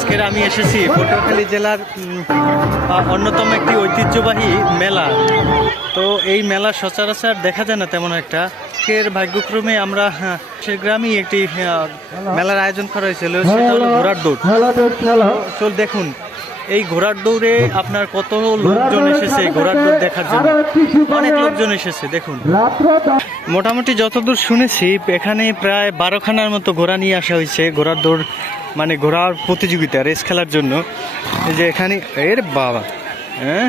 আজকের আমি এসেছি পটুয়াখালী জেলার অন্যতম একটি ঐতিহ্যবাহী মেলা। তো এই মেলা সচরাচর দেখা যায় না তেমন একটা। আজকের ভাগ্যক্রমে আমরা সে গ্রামেই একটি মেলার আয়োজন করা হয়েছিল, সেটা হলো ঘোড়ার দৌড়। চল দেখুন এই ঘোড়ার দৌড়ে আপনার কত লোকজন এসেছে ঘোড়ার দৌড় দেখার জন্য। অনেক লোকজন এসেছে দেখুন। মোটামুটি যতদূর শুনেছি এখানে প্রায় 12খানার মতো ঘোড়া নিয়ে আসা হয়েছে ঘোড়ার দৌড়, মানে ঘোড়ার প্রতিযোগিতা, রেস খেলার জন্য। এই যে এখানে এর বাবা, হ্যাঁ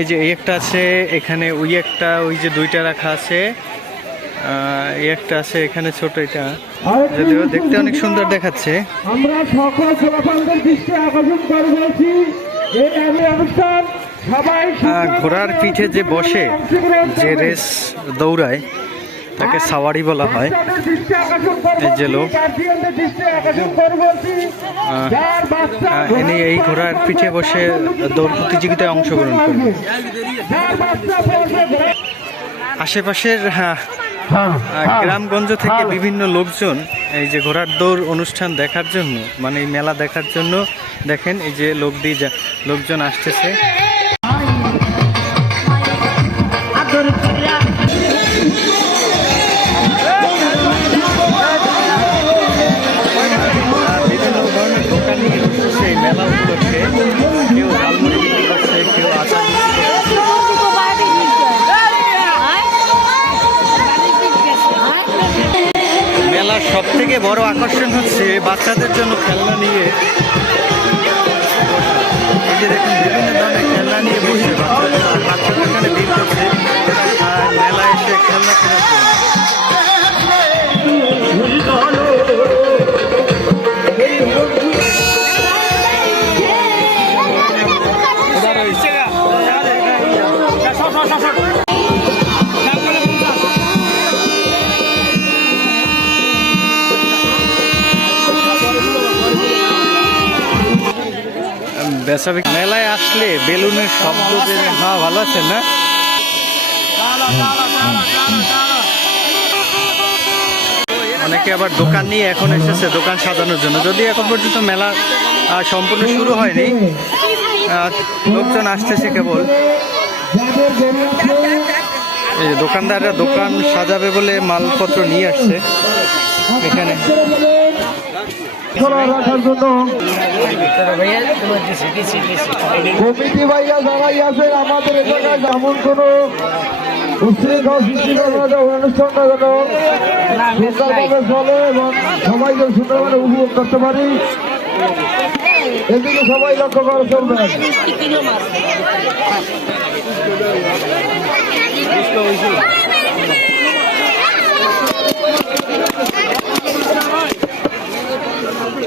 এই যে এই একটা আছে এখানে, ওই একটা, ওই যে দুইটা রাখা আছে, এই একটা আছে এখানে ছোট, এটা যদিও দেখতে অনেক সুন্দর দেখাচ্ছে। আমরা সকল সভাপতিদের দৃষ্টি আকর্ষণ করছি এই অনুষ্ঠান সবাই ঘোড়ার পিঠে যে বসে যে রেস দৌড়ায় তাকে সাওয়ারি বলা হয়। এই যে লোক ইনি এই ঘোড়ার পিঠে বসে দৌড় প্রতিযোগিতায় অংশগ্রহণ করবে। আশেপাশের গ্রামগঞ্জ থেকে বিভিন্ন লোকজন এই যে ঘোড়ার দৌড় অনুষ্ঠান দেখার জন্য, মানে এই মেলা দেখার জন্য দেখেন এই যে লোকজন আসতেছে। বিভিন্ন ধরনের দোকান নিয়ে বসেছে এই মেলা উপলক্ষে। কেউ ঝালমুড়ি বিক্রি করছে, কেউ আচার বিক্রি করছে। মেলার সব থেকে বড় আকর্ষণ হচ্ছে বাচ্চাদের জন্য খেলনা নিয়ে। এই যে দেখুন বিভিন্ন ধরনের খেলনা নিয়ে বসে বাচ্চাদের এখানে ভিড় করছে আর মেলা এসে খেলনা কেনার জন্য। বেসাবিক মেলায় আসলে বেলুনের শব্দ যে, হ্যাঁ ভালো আছেন না? অনেকে আবার দোকান নিয়ে এখন এসেছে দোকান সাজানোর জন্য, যদি এখন পর্যন্ত মেলা সম্পূর্ণ শুরু হয়নি। লোকজন আসতেছে কেবল। এই দোকানদাররা দোকান সাজাবে বলে মালপত্র নিয়ে আসছে এখানে। রাখার জন্য কমিটি ভাইয়া যারাই আছেন আমাদের এলাকায় যেমন কোনো উশৃঙ্খল সৃষ্টি করার অনুষ্ঠানটা যেন সুন্দরভাবে চলে এবং সবাই যেন সুন্দরভাবে উপভোগ করতে পারি, এদিকে সবাই লক্ষ্য করে চলবেন।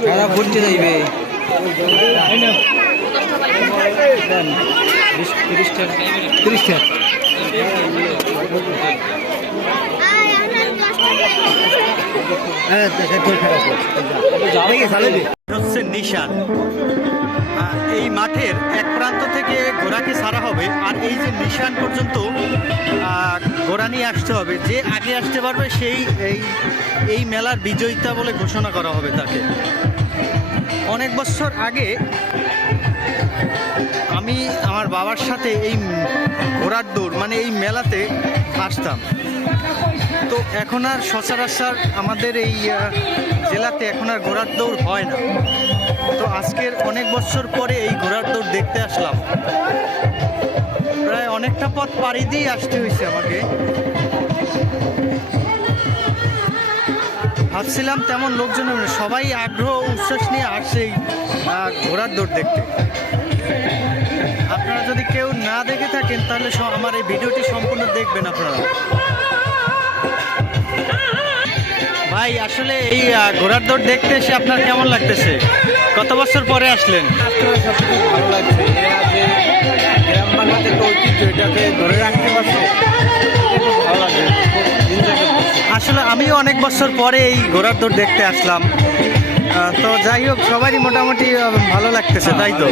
খারাপ ঘুরতে যাইবে 30টা। হচ্ছে নিশান। এই মাঠের এক প্রান্ত থেকে ঘোড়াকে ছাড়া হবে আর এই যে নিশান পর্যন্ত ঘোড়া নিয়ে আসতে হবে। যে আগে আসতে পারবে সেই এই মেলার বিজয়িতা বলে ঘোষণা করা হবে তাকে। অনেক বছর আগে আমি আমার বাবার সাথে এই ঘোড়ার দৌড়, মানে এই মেলাতে আসতাম। তো এখন আর সচরাচর আমাদের এই জেলাতে এখন আর ঘোড়ার দৌড় হয় না। তো আজকের অনেক বছর পরে এই ঘোড়ার দৌড় দেখতে আসলাম। প্রায় অনেকটা পথ পাড়ি দিয়ে আসতে হয়েছে আমাকে। ভাবছিলাম তেমন লোকজন সবাই আগ্রহ উচ্ছ্বাস নিয়ে আসছে এই ঘোড়ার দৌড় দেখতে। আপনারা যদি কেউ না দেখে থাকেন তাহলে আমার এই ভিডিওটি সম্পূর্ণ দেখবেন আপনারা। ভাই আসলে এই ঘোড়ার দৌড় দেখতে এসে আপনার কেমন লাগতেছে? কত বছর পরে আসলেন? ভালো লাগছে। গ্রাম বাংলাতে তো ঐতিহ্য, এটাকে ধরে রাখতে পারছে, ভালো লাগছে। আসলে আমিও অনেক বছর পরে এই ঘোড়ার দৌড় দেখতে আসলাম। তো যাই হোক সবারই মোটামুটি ভালো লাগতেছে, তাই তো?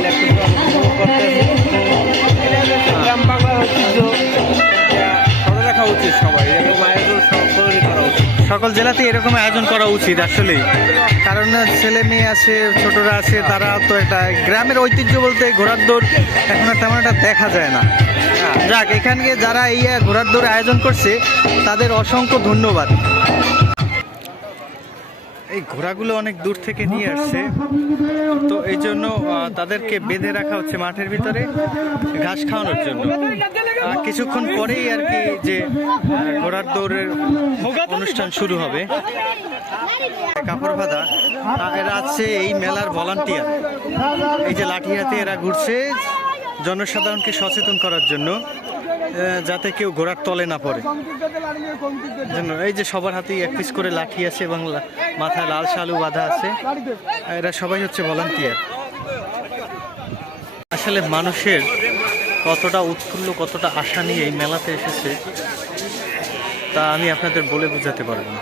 গ্রাম বাংলার ঐতিহ্য ধরে রাখা উচিত সবাই, মায়ের করা উচিত। সকল জেলাতেই এরকম আয়োজন করা উচিত আসলেই, কারণ ছেলে মেয়ে আছে, ছোটরা আছে, তারা তো একটা গ্রামের ঐতিহ্য বলতে ঘোড়ার দৌড় এখন আর তেমন একটা দেখা যায় না। যাক, এখানে যারা এই ঘোড়ার দৌড় আয়োজন করছে তাদের অসংখ্য ধন্যবাদ। এই ঘোড়াগুলো অনেক দূর থেকে নিয়ে আসছে, তো এই জন্য তাদেরকে বেঁধে রাখা হচ্ছে মাঠের ভিতরে ঘাস খাওয়ানোর জন্য। কিছুক্ষণ পরেই আর কি যে ঘোড়ার দৌড়ের অনুষ্ঠান শুরু হবে। কাপড় বাঁধা এরা আছে এই মেলার ভলান্টিয়ার, এই যে লাঠি হাতে এরা ঘুরছে জনসাধারণকে সচেতন করার জন্য, যাতে কেউ ঘোড়ার তলে না পড়ে জন্য। এই যে সবার হাতেই এক পিস করে লাঠি আছে এবং মাথায় লাল শালু বাঁধা আছে। এরা সবাই হচ্ছে ভলান্টিয়ার। আসলে মানুষের কতটা উৎফুল্ল, কতটা আশা নিয়ে এই মেলাতে এসেছে তা আমি আপনাদের বলে বোঝাতে পারব না।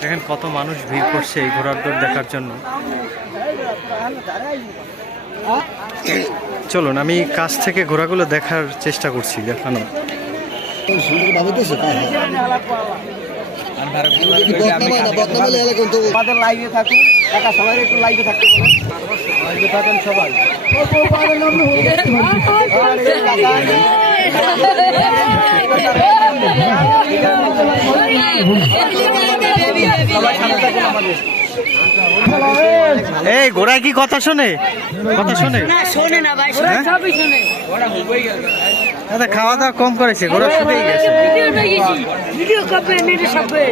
দেখেন কত মানুষ ভিড় করছে এই ঘোড়ার দৌড় দেখার জন্য। চলুন আমি কাছ থেকে ঘোড়াগুলো দেখার চেষ্টা করছি দেখানো। আমাদের লাইভে থাকুন, একা সবাই একটু লাইভে থাকতে বলুন, লাইভে থাকেন সবাই। এই ঘোড়া কি কথা শোনে? কথা শোনে না, শোনে না ভাই, সবই শোনে। আচ্ছা, খাওয়া দাওয়া কম করেছে, ঘোড়া শুকিয়ে গেছে। ভিডিও করবে, নেটে ছাপবে।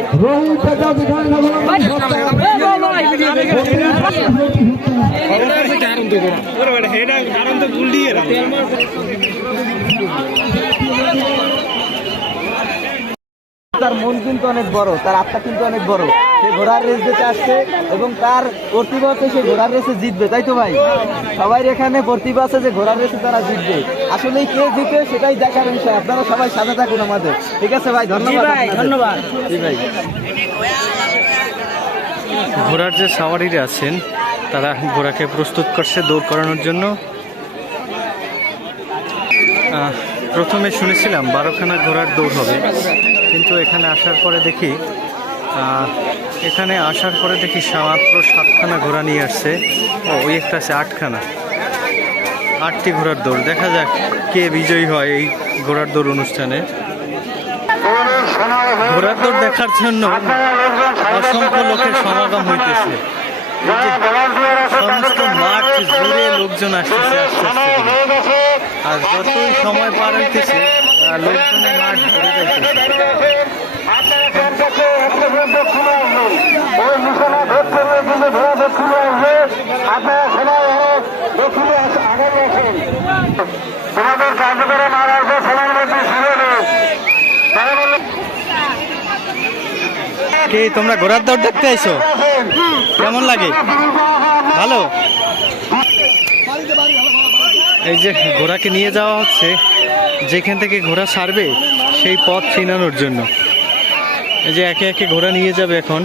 তার মন কিন্তু অনেক বড়, তার আত্মা কিন্তু অনেক বড়। সে ঘোড়ার রেস দিতে আসছে এবং তার প্রতিভা হচ্ছে সে ঘোড়ার রেসে জিতবে, তাই তো ভাই? সবাই এখানে প্রতিভা আছে যে ঘোড়ার রেসে তারা জিতবে। আসলে কে জিতে সেটাই দেখার বিষয়। আপনারা সবাই সাথে থাকুন আমাদের, ঠিক আছে ভাই? ধন্যবাদ। ধন্যবাদ। জি ভাই। ঘোড়ার যে সাওয়ারিরা আছেন তারা ঘোড়াকে প্রস্তুত করছে দৌড় করানোর জন্য। প্রথমে শুনেছিলাম 12খানা ঘোড়ার দৌড় হবে, কিন্তু এখানে আসার পরে দেখি মাত্র 7খানা ঘোড়া নিয়ে আসছে। ওই একটা আছে 8খানা, 8টি ঘোড়ার দৌড়। দেখা যাক কে বিজয়ী হয় এই ঘোড়ার দৌড় অনুষ্ঠানে। ঘোড়ার দৌড় দেখার জন্য অসংখ্য লোকের সমাগম হইতেছে। সমস্ত মাঠ জুড়ে লোকজন আসতেছে আস্তে আস্তে করে। আর যতই সময় পার হইতেছে লোকজনের মাঠ ভরে যাইতেছে। কি তোমরা ঘোড়ার দৌড় দেখতে আইছো? কেমন লাগে? ভালো। এই যে ঘোড়াকে নিয়ে যাওয়া হচ্ছে যেখান থেকে ঘোড়া ছাড়বে সেই পথ চিনানোর জন্য। এই যে একে একে ঘোড়া নিয়ে যাবে এখন।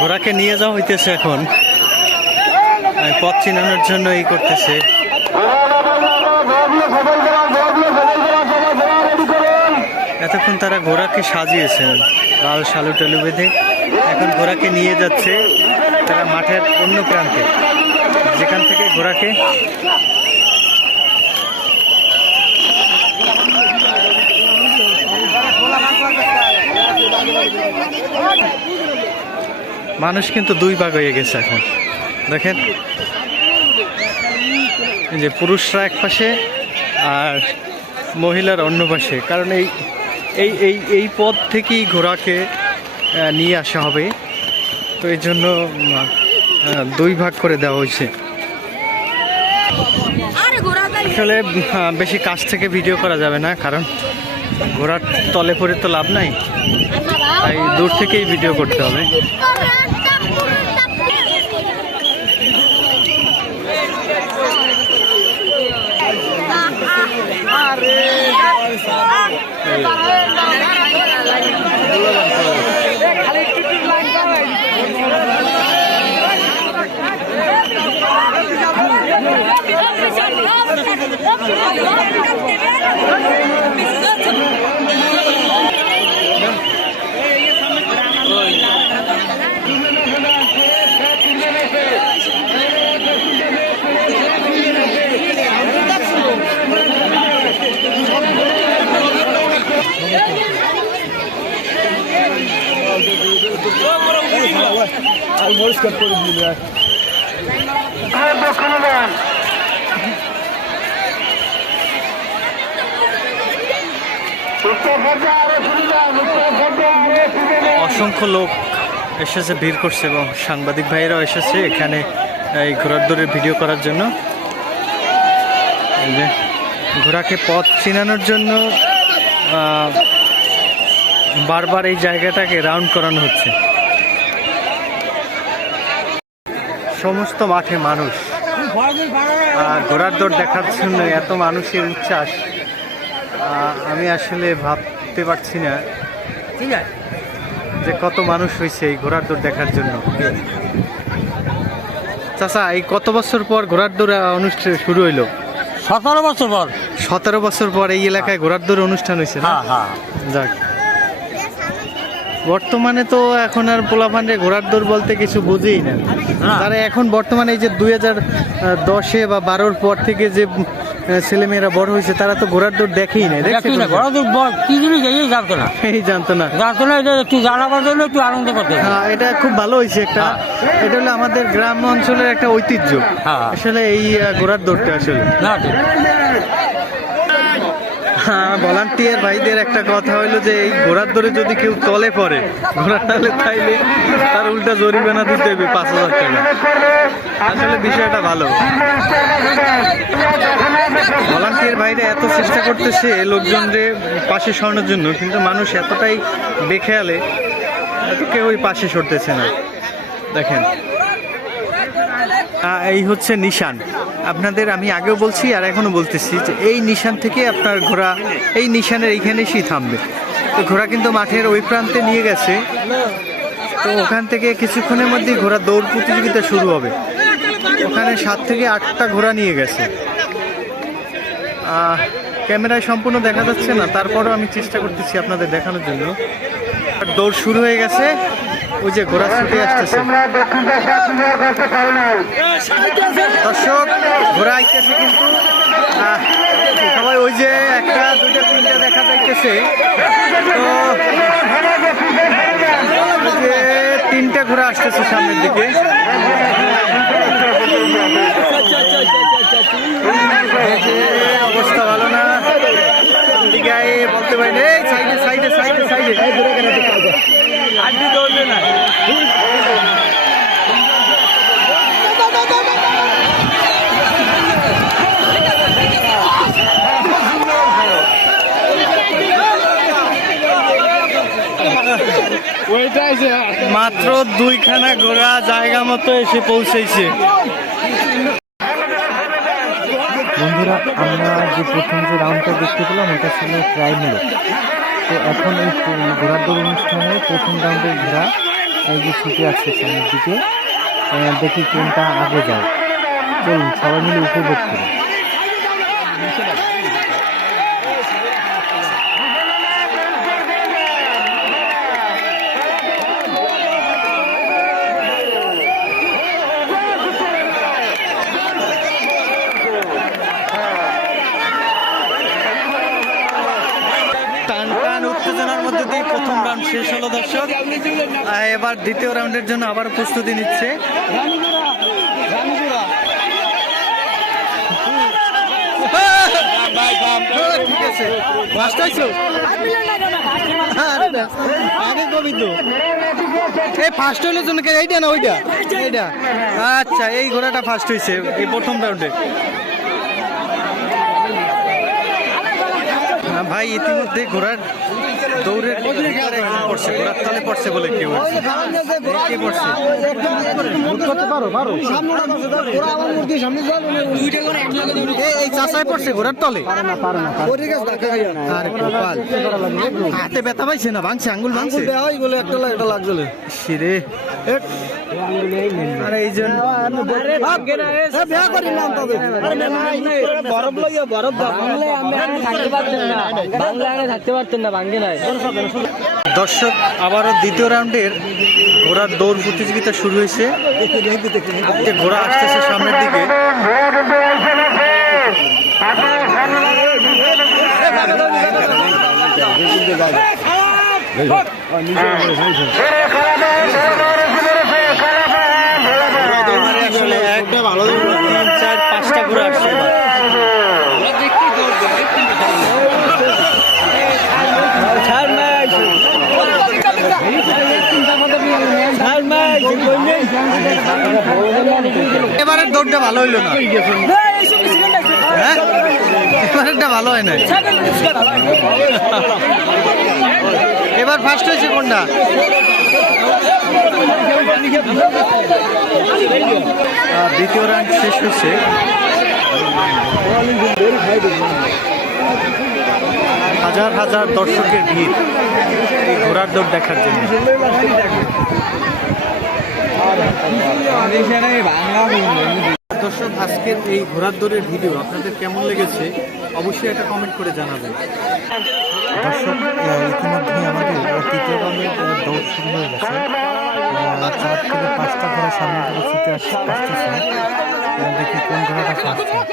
ঘোড়াকে নিয়ে যাওয়া হইতেছে এখন, পথ চিনানোর জন্য এই করতেছে। এতক্ষণ তারা ঘোড়াকে সাজিয়েছেন লাল শালু টালু বেঁধে। এখন ঘোড়াকে নিয়ে যাচ্ছে তারা মাঠের অন্য প্রান্তে, যেখান থেকে ঘোড়াকে মানুষ কিন্তু দুই ভাগ হয়ে গেছে এখন। দেখেন এই যে পুরুষরা এক পাশে আর মহিলার অন্য পাশে, কারণ এই এই এই এই পথ থেকেই ঘোড়াকে নিয়ে আসা হবে। তো এই জন্য দুই ভাগ করে দেওয়া হয়েছে। আসলে বেশি কাছ থেকে ভিডিও করা যাবে না, কারণ ঘোড়ার তলে পড়ে তো লাভ নাই, তাই দূর থেকেই ভিডিও করতে হবে। অসংখ্য লোক এসেছে, ভিড় করছে এবং সাংবাদিক ভাইয়েরাও এসেছে এখানে এই ঘোড়ার দৌড়ের ভিডিও করার জন্য। এই যে ঘোড়াকে পথ চিনানোর জন্য বারবার এই জায়গাটাকে রাউন্ড করানো হচ্ছে। সমস্ত মাঠে মানুষ, ঘোড়ার দৌড় দেখার জন্য এত মানুষের উচ্ছ্বাস আমি আসলে ভাবতে পারছি না যে কত মানুষ হয়েছে এই ঘোড়ার দৌড় দেখার জন্য। চাচা, এই কত বছর পর ঘোড়ার দৌড় অনুষ্ঠান শুরু হইলো? 17 বছর পর। 17 বছর পর এই এলাকায় ঘোড়ার দৌড় অনুষ্ঠান হয়েছে না? যাক, বর্তমানে তো এখন আর পোলাপান্ডে ঘোড়ার দৌড় বলতে কিছু বুঝেই না তারা। এখন বর্তমানে এই যে 2010-এ বা 12-র পর থেকে যে ছেলেমেয়েরা বড় হয়েছে তারা তো ঘোড়ার দৌড় দেখেই না। ঘোড়ার দৌড় কি জিনিস এই জানতো না, জানতো না। এটা একটু জানাবার জন্য একটু আনন্দ করতে। হ্যাঁ, এটা খুব ভালো হয়েছে একটা। এটা হলো আমাদের গ্রাম অঞ্চলের একটা ঐতিহ্য আসলে এই ঘোড়ার দৌড়টা আসলে। হ্যাঁ, ভলান্টিয়ার ভাইদের একটা কথা হইলো যে এই ঘোড়ার দৌড়ে যদি কেউ তলে পড়ে ঘোড়ার তালে তাইলে তার উল্টা জরিমানা দিতে হবে 5,000 টাকা। আসলে বিষয়টা ভালো। ভলান্টিয়ার ভাইরা এত চেষ্টা করতেছে লোকজনদের পাশে সরানোর জন্য, কিন্তু মানুষ এতটাই বেখেয়ালে কেউই পাশে সরতেছে না। দেখেন, এই হচ্ছে নিশান। আপনাদের আমি আগেও বলছি আর এখনো বলতেছি যে এই নিশান থেকে আপনার ঘোড়া এই নিশানের এইখানে এসেই থামবে। তো ঘোড়া কিন্তু মাঠের ওই প্রান্তে নিয়ে গেছে, তো ওখান থেকে কিছুক্ষণের মধ্যেই ঘোড়া দৌড় প্রতিযোগিতা শুরু হবে। ওখানে 7 থেকে 8টা ঘোড়া নিয়ে গেছে। ক্যামেরায় সম্পূর্ণ দেখা যাচ্ছে না, তারপরেও আমি চেষ্টা করতেছি আপনাদের দেখানোর জন্য। দৌড় শুরু হয়ে গেছে, ওই যে ঘোড়া ছুটে আসতেছে। দর্শক, ঘোড়া আইতেছে কিন্তু সবাই ওই যে 1টা 2টা 3টা দেখা যাইতেছে। তো যে 3টা ঘোড়া আসতেছে সামনের দিকে। অবস্থা ভালো না, দিকে বলতে পারি না। সাইডে সাইডে সাইডে সাইডে আড্ডি দৌড়বে না। মাত্র 2খানা ঘোড়া জায়গা মতো এসে পৌঁছেছে। বন্ধুরা, আমরা যে প্রথম যে রাউন্ডটা দেখতে পেলাম ওটা ছিল ট্রাইমূলক। তো এখন এই ঘোড়ার দৌড় অনুষ্ঠানে প্রথম রাউন্ডের ঘোড়া এই যে ছুটে আসছে সামনের দিকে। দেখি কোনটা আগে যায়। চলুন সবাই মিলে উপভোগ করি। উত্তেজনার মধ্যে দিয়ে প্রথম রাউন্ড শেষ হলো দর্শক। এবার দ্বিতীয় রাউন্ডের জন্য আবার প্রস্তুতি নিচ্ছে। ঠিক আছে ফার্স্ট হইছো আগে কবি তো এই ফার্স্ট হইলে জন্য এইটা না ওইটা এইটা আচ্ছা এই ঘোড়াটা ফার্স্ট হইছে এই প্রথম রাউন্ডে। ভাই ইতিমধ্যে ঘোড়ার দৌড়ের ভিতরে একজন পড়ছে, ঘোড়ার তলে পড়ছে বলে কেউ কে পড়ছে? এই চাষায় পড়ছে ঘোড়ার তলে। হাতে ব্যথা পাইছে না, ভাঙছে আঙ্গুল ভাঙছে একটা লাগছিল সিরে। আরে এই জন্য দর্শক আবারও দ্বিতীয় রাউন্ডের ঘোড়ার দৌড় প্রতিযোগিতা শুরু হয়েছে। ঘোড়া আসতেছে সামনের দিকে। আসলে একটা ভালো 3-4-5টা ঘোড়া আসছে। এবারের দৌড়টা ভালো হইলো না, হ্যাঁ এবারেরটা ভালো হয় না। এবার ফার্স্ট হয়েছে কোনটা? দ্বিতীয় রাউন্ড শেষ হয়েছে। হাজার হাজার দর্শকের ভিড় এই ঘোড়ার দৌড় দেখার জন্য। দর্শক আজকের এই ঘোড়ার দৌড়ের ভিডিও আপনাদের কেমন লেগেছে অবশ্যই একটা কমেন্ট করে জানাবেন। দর্শক ইতিমধ্যে আমাদের তৃতীয় রাউন্ডের দৌড় শুরু হয়ে গেছে। 4 থেকে 5টা ঘোড়া সামনে থেকে ছুটে আসতেছে। দেখি কোন ঘোড়াটা ফার্স্ট হয়।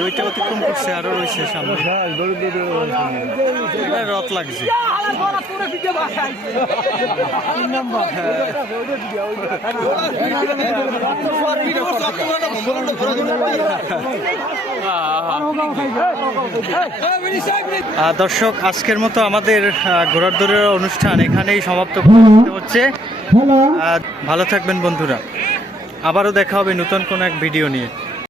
দুইটা অতিক্রম করছে, আরো রয়েছে সামনে। রথ লাগছে। দর্শক আজকের মতো আমাদের ঘোড়ার দৌড়ের অনুষ্ঠান এখানেই সমাপ্ত করতে হচ্ছে। ভালো থাকবেন বন্ধুরা, আবারও দেখা হবে নতুন কোনো এক ভিডিও নিয়ে।